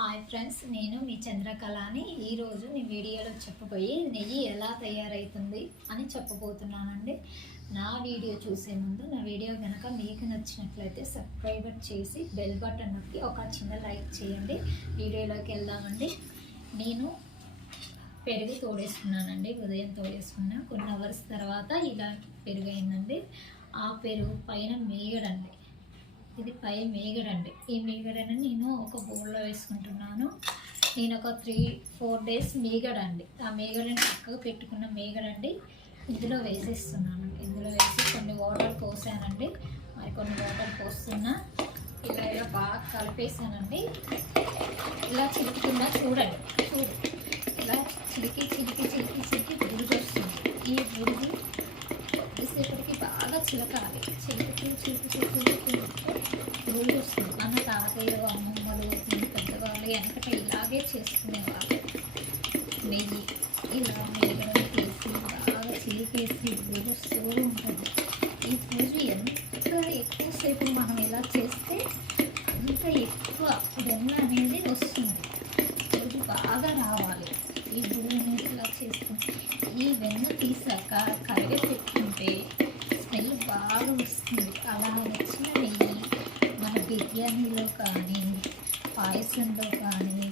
Hi friends, నేను మీ చంద్రకళని ఈరోజు నీ వీడియోలో చెప్పబోయి నెయ్యి ఎలా తయారవుతుంది అని చెప్పబోతున్నానండి. నా వీడియో చూసే ముందు నా వీడియో కనుక మీకు నచ్చినట్లయితే సబ్స్క్రైబ్ చేసి బెల్ బటన్ నొక్కి ఒక చిన్న లైక్ చేయండి. వీడియోలోకి వెళ్దామండి. నేను పెరుగు తోడేసుకున్నానండి. ఉదయం తోడేసుకున్నా, కొన్ని అవర్స్ తర్వాత ఇలా పెరుగు అయిందండి. ఆ పెరుగు పైన మేగడండి, ఇది పై మేగడండి. ఈ మేగడని నేను ఒక బౌల్లో వేసుకుంటున్నాను. నేను ఒక 3-4 డేస్ మేగడండి. ఆ మేగడని పక్కకు పెట్టుకున్న మేగడండి ఇందులో వేసేస్తున్నాను. ఇందులో వేసి కొన్ని వాటర్ పోసానండి. మరి కొన్ని వాటర్ పోస్తున్నా. ఇలా బాగా కలిపేసానండి. ఇలా చిలుకుతున్నా చూడండి. ఇలా చిలికి బురుగు వస్తుంది. ఈ బురుగు కొద్దిసేపటికి బాగా చిలకాలి. చిలుకు బురుగు వస్తుంది. మన తాతయ్యలు, అమ్మమ్మలు, పెద్దవాళ్ళు వెనకట ఇలాగే చేసుకునేవాళ్ళు. నెయ్యి ఇలా మేగడం వేసి బాగా చిలికేసి బురుగు వస్తూ ఉంటుంది. ఈ బురుగు ఎంత ఎక్కువసేపు మనం ఇలా చేస్తే అంత ఎక్కువ వెన్న అనేది వస్తుంది. బురుగు బాగా రావాలి. ఈ బురుగు అనేది ఇలా చేసుకుంటే ఈ వెన్న తీసాక కరిగి పెట్టుకుంటే స్మెల్ బాగా వస్తుంది. అలా వచ్చిన నెయ్యి మన బిర్యానీలో కానీ, పాయసంలో కానీ,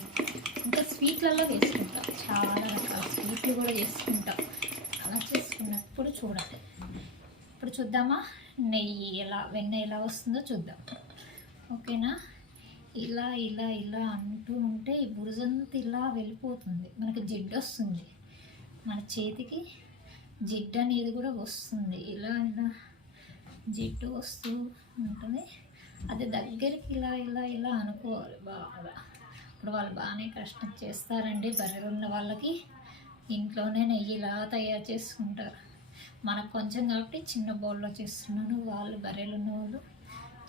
ఇంకా స్వీట్లలో వేసుకుంటాం. చాలా రకాల స్వీట్లు కూడా చేసుకుంటాం. అలా చేసుకున్నప్పుడు చూడండి. ఇప్పుడు చూద్దామా నెయ్యి వెన్న ఎలా వస్తుందో చూద్దాం. ఓకేనా? ఇలా ఇలా ఇలా అంటూ ఉంటే ఈ బురజంతా ఇలా వెళ్ళిపోతుంది. మనకి జిడ్డు వస్తుంది. మన చేతికి జిడ్డు అనేది కూడా వస్తుంది. ఇలా ఇలా జిడ్డు వస్తూ ఉంటుంది. అది దగ్గరికి ఇలా ఇలా ఇలా అనుకోవాలి బాగా. ఇప్పుడు వాళ్ళు బాగానే కష్టం చేస్తారండి. బర్రెలు ఉన్న వాళ్ళకి ఇంట్లోనే నెయ్యి ఇలా తయారు చేసుకుంటారు. మనకు కొంచెం కాబట్టి చిన్న బౌల్లో చేస్తున్నాను. వాళ్ళు బర్రెలు ఉన్న వాళ్ళు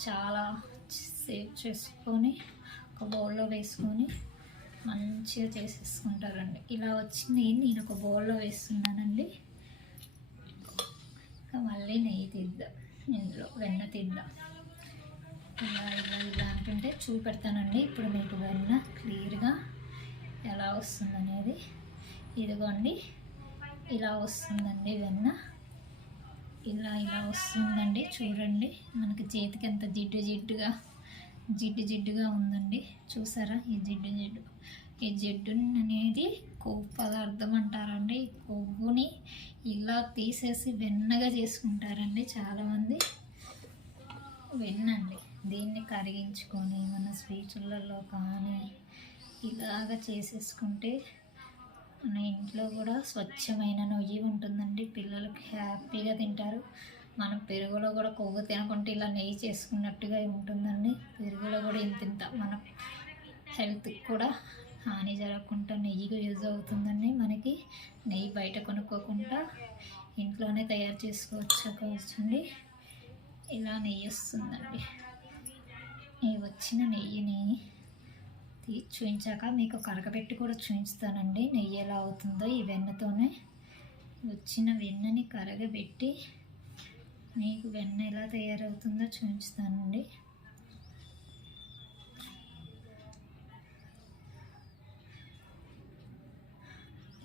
చాలా సేవ్ చేసుకొని ఒక బౌల్లో వేసుకొని మంచిగా చేసేసుకుంటారండి. ఇలా వచ్చింది నేను ఒక బౌల్లో వేస్తున్నానండి. ఇంకా మళ్ళీ నెయ్యి తీద్దాం, ఇందులో వెన్న తీద్దాం. ఇలా ఇలా ఇలా అంటుంటే చూపెడతానండి ఇప్పుడు మీకు వెన్న క్లియర్గా ఎలా వస్తుందనేది. ఇదిగోండి ఇలా వస్తుందండి వెన్న. ఇలా ఇలా వస్తుందండి చూడండి. మనకి చేతికి ఎంత జిడ్డుగా ఉందండి. చూసారా? ఈ జిడ్డు అనేది కొవ్వు పదార్థం అంటారండి. ఈ కొవ్వుని ఇలా తీసేసి వెన్నగా చేసుకుంటారండి చాలామంది. వెన్నండి, దీన్ని కరిగించుకొని మన స్వీట్లలో కానీ ఇలాగ చేసేసుకుంటే మన ఇంట్లో కూడా స్వచ్ఛమైన నెయ్యి ఉంటుందండి. పిల్లలకి హ్యాపీగా తింటారు. మనం పెరుగులో కూడా కొవ్వు తినకుంటే ఇలా నెయ్యి చేసుకున్నట్టుగా ఉంటుందండి. పెరుగులో కూడా ఇంత మన హెల్త్కి కూడా హాని జరగకుండా నెయ్యిగా యూజ్ అవుతుందండి. మనకి నెయ్యి బయట కొనుక్కోకుండా ఇంట్లోనే తయారు చేసుకోవచ్చండి. ఇలా నెయ్యి వస్తుందండి. ఈ వచ్చిన నెయ్యిని చూపించాక మీకు కరగబెట్టి కూడా చూపిస్తానండి నెయ్యి ఎలా అవుతుందో. ఈ వెన్నతోనే వచ్చిన వెన్నని కరగబెట్టి మీకు వెన్న ఎలా తయారవుతుందో చూపిస్తానండి.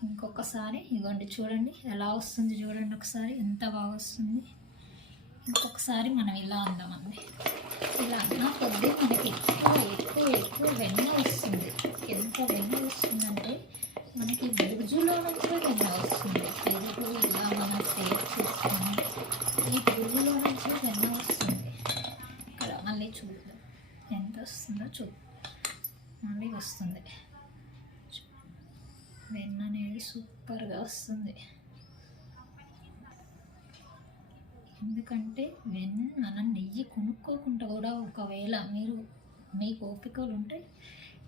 ఇంకొకసారి ఇవ్వండి, చూడండి ఎలా వస్తుంది. చూడండి ఒకసారి ఎంత బాగా వస్తుంది. ఇంకొకసారి మనం ఇలా అందామండి. ఇలా అన్నా కొద్దీ మనకి ఎక్కువ వెన్న వస్తుంది. ఎంత వెన్న వస్తుందంటే మనకి బురుజులో నుంచి వెన్న వస్తుంది. పెరుగు ఇలా మనం సేవ్ చేసుకొని ఈ బురుజులో నుంచి వెన్న వస్తుంది. ఇక్కడ మళ్ళీ చూద్దాం ఎంత వస్తుందో. మళ్ళీ వస్తుంది. వెన్న అనేది సూపర్గా వస్తుంది. ఎందుకంటే మనం నెయ్యి కొనుక్కోకుండా కూడా ఒకవేళ మీకు ఓపికలు ఉంటే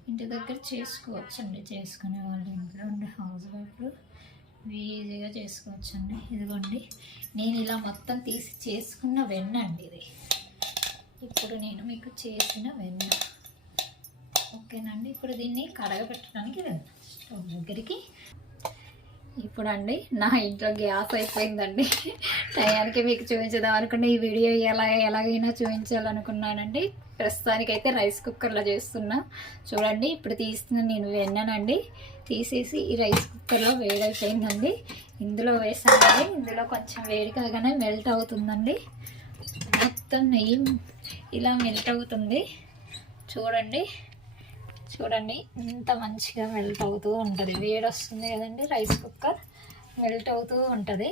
ఇంటి దగ్గర చేసుకోవచ్చండి. చేసుకునే వాళ్ళు ఇంట్లో ఉండే హౌస్ వైఫ్లు ఈజీగా చేసుకోవచ్చండి. ఇదిగోండి నేను ఇలా మొత్తం తీసి చేసుకున్న వెన్న అండి ఇది. ఇప్పుడు నేను మీకు చేసిన వెన్న. ఓకేనండి. ఇప్పుడు దీన్ని కడగబెట్టడానికి వెళ్దాం స్టవ్ దగ్గరికి. ఇప్పుడండి నా ఇంట్లో గ్యాస్ అయిపోయిందండి. టయానికి మీకు చూపించదాం అనుకున్న ఈ వీడియో ఎలాగైనా చూపించాలనుకున్నానండి. ప్రస్తుతానికైతే రైస్ కుక్కర్లో చేస్తున్నా. చూడండి ఇప్పుడు తీస్తున్న నేను వెన్నానండి. తీసేసి ఈ రైస్ కుక్కర్లో వేడైపోయిందండి. ఇందులో వేసానండి. ఇందులో కొంచెం వేడి కాగానే మెల్ట్ అవుతుందండి. మొత్తం నెయ్యి ఇలా మెల్ట్ అవుతుంది. చూడండి ఇంత మంచిగా మెల్ట్ అవుతూ ఉంటుంది. వేడి వస్తుంది కదండి, రైస్ కుక్కర్ మెల్ట్ అవుతూ ఉంటుంది.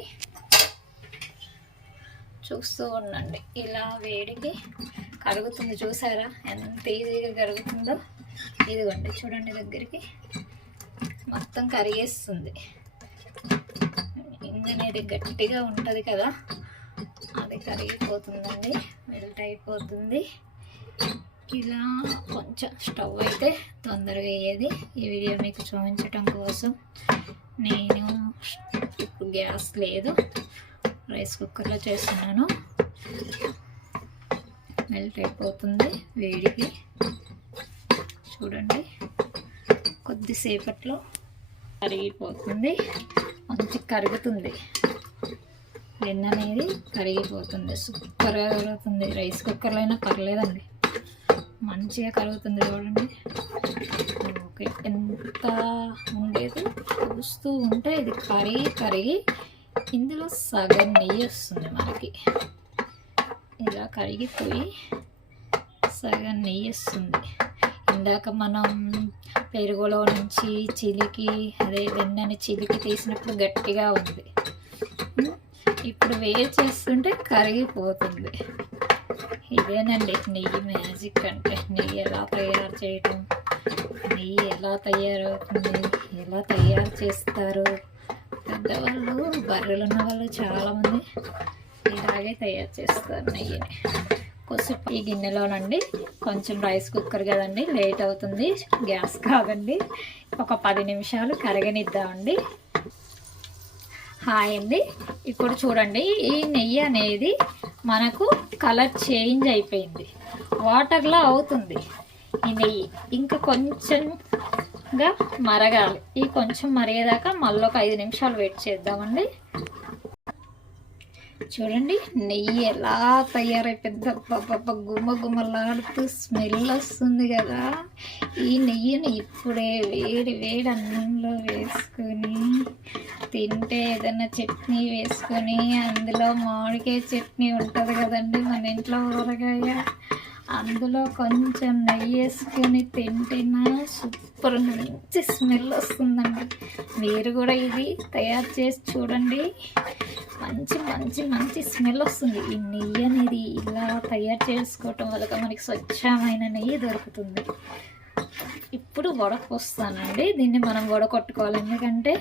చూస్తూ ఉండండి. ఇలా వేడికి కరుగుతుంది. చూసారా ఎంత ఈజీగా కరుగుతుందో? ఇదిగోండి చూడండి, దగ్గరికి మొత్తం కరిగేస్తుంది. ఇంజనీది గట్టిగా ఉంటుంది కదా, అది కరిగిపోతుందండి, మెల్ట్ అయిపోతుంది. ఇలా కొంచెం స్టవ్ అయితే తొందరగా అయ్యేది. ఈ వీడియో మీకు చూపించటం కోసం నేను ఇప్పుడు గ్యాస్ లేదు, రైస్ కుక్కర్లో చేస్తున్నాను. మెల్ట్ అయిపోతుంది వేడికి. చూడండి కొద్దిసేపట్లో కరిగిపోతుంది, మంచి కరుగుతుంది. వెన్న అనేది కరిగిపోతుంది, సూపర్గా కరుగుతుంది. రైస్ కుక్కర్లో అయినా పర్లేదండి, మంచిగా కరుగుతుంది. చూడండి ఓకే, ఎంత ఉండేది చూస్తూ ఉంటే ఇది కరిగి ఇందులో సగం నెయ్యి వస్తుంది మనకి. ఇలా కరిగిపోయి సగం నెయ్యి వస్తుంది. ఇందాక మనం పెరుగులో నుంచి చిలికి వెన్నని చిలికి తీసినప్పుడు గట్టిగా ఉంది. ఇప్పుడు వేడి చేస్తుంటే కరిగిపోతుంది. ఇదేనండి నెయ్యి మ్యాజిక్ అంటే. నెయ్యి ఎలా తయారు చేయటం, నెయ్యి ఎలా తయారవుతుంది, ఎలా తయారు చేస్తారు. పెద్దవాళ్ళు బర్రెలు ఉన్న వాళ్ళు చాలామంది ఇలాగే తయారు చేస్తారు నెయ్యిని. కొంచెం ఈ గిన్నెలోనండి కొంచెం రైస్ కుక్కర్ కదండి, లేట్ అవుతుంది, గ్యాస్ కాదండి. ఒక 10 నిమిషాలు కరగనిద్దామండి. హాయ్ అండి. ఇప్పుడు చూడండి ఈ నెయ్యి అనేది మనకు కలర్ చేంజ్ అయిపోయింది, వాటర్లా అవుతుంది ఈ నెయ్యి. ఇంకా కొంచెంగా మరగాలి. ఈ కొంచెం మరిగేదాకా మళ్ళీ ఒక 5 నిమిషాలు వెయిట్ చేద్దామండి. చూడండి నెయ్యి ఎలా తయారైపోయింది, గుమ్మలాడుతూ స్మెల్ వస్తుంది కదా. ఈ నెయ్యిని ఇప్పుడే వేడి అన్నంలో వేసుకొని తింటే, ఏదైనా చట్నీ వేసుకొని, అందులో మామిడికాయ చట్నీ ఉంటుంది కదండి మన ఇంట్లో ఊరగాయ, అందులో కొంచెం నెయ్యి వేసుకొని తింటేనా సూపర్, మంచి స్మెల్ వస్తుందండి. మీరు కూడా ఇది తయారు చేసి చూడండి, మంచి మంచి మంచి స్మెల్ వస్తుంది. ఈ నెయ్యి అనేది ఇలా తయారు చేసుకోవటం వల్ల మనకి స్వచ్ఛమైన నెయ్యి దొరుకుతుంది. ఇప్పుడు వడకొస్తానండి. దీన్ని మనం వడకొట్టుకోవాలి, ఎందుకంటే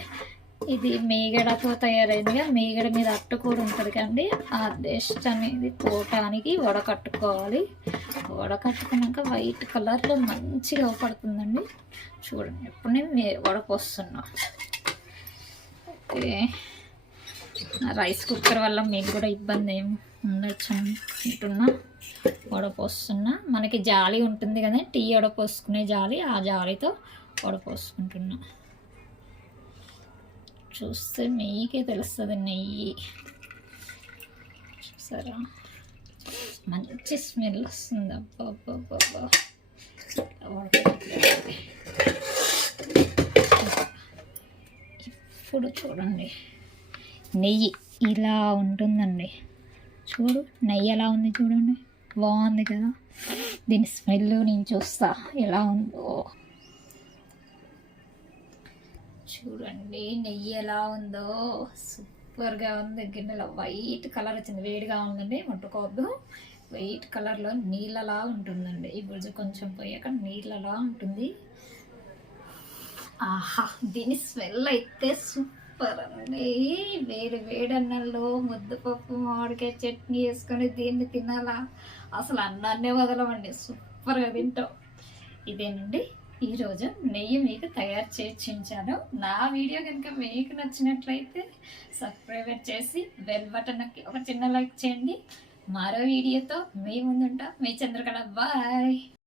ఇది మీగడతో తయారైందిగా. మీగడ మీద అట్టు కూడా ఉంటుంది కండి, ఆ డస్ట్ అనేది పోవటానికి వడకట్టుకోవాలి. వడకట్టుకున్నాక వైట్ కలర్లో మంచిగా అవపడుతుందండి. చూడండి ఇప్పుడు నేను వడకొస్తున్నా. ఓకే, రైస్ కుక్కర్ వల్ల మీకు కూడా ఇబ్బంది ఏమి ఉండొచ్చు అనుకుంటున్నా. వడపోస్తున్నా. మనకి జాలి ఉంటుంది కదా, టీ వడపోసుకునే జాలి, ఆ జాలితో వడపోసుకుంటున్నా. చూస్తే మీకే తెలుస్తుంది నెయ్యి. చూసారా మంచి స్మెల్ వస్తుంది. అబ్బా ఇప్పుడు చూడండి నెయ్యి ఇలా ఉంటుందండి. చూడు నెయ్యి ఎలా ఉంది చూడండి, బాగుంది కదా. దీని స్మెల్ నేను చూస్తా ఎలా ఉందో. చూడండి నెయ్యి ఎలా ఉందో, సూపర్గా ఉంది. గిన్నెలో వైట్ కలర్ వచ్చింది, వేడిగా ఉందండి, ముట్టుకోవద్దు. వైట్ కలర్లో నీళ్ళలా ఉంటుందండి. ఇప్పుడు కొంచెం పోయాక నీళ్ళలా ఉంటుంది. ఆహా, దీని స్మెల్ అయితే సూపర్ అండి. వేడన్నంలో ముద్దపప్పు మామిడికాయ చట్నీ వేసుకొని దీన్ని తినాలా, అసలు అన్నాన్నే వదలమండి, సూపర్గా తింటాం. ఇదేనండి ఈరోజు నెయ్యి మీకు తయారు చేయించాను. నా వీడియో కనుక మీకు నచ్చినట్లయితే సబ్స్క్రైబ్ చేసి బెల్ బటన్ నొక్కి ఒక చిన్న లైక్ చేయండి. మరో వీడియోతో మీ ముందుంటా, మీ చంద్రకళ. బాయ్.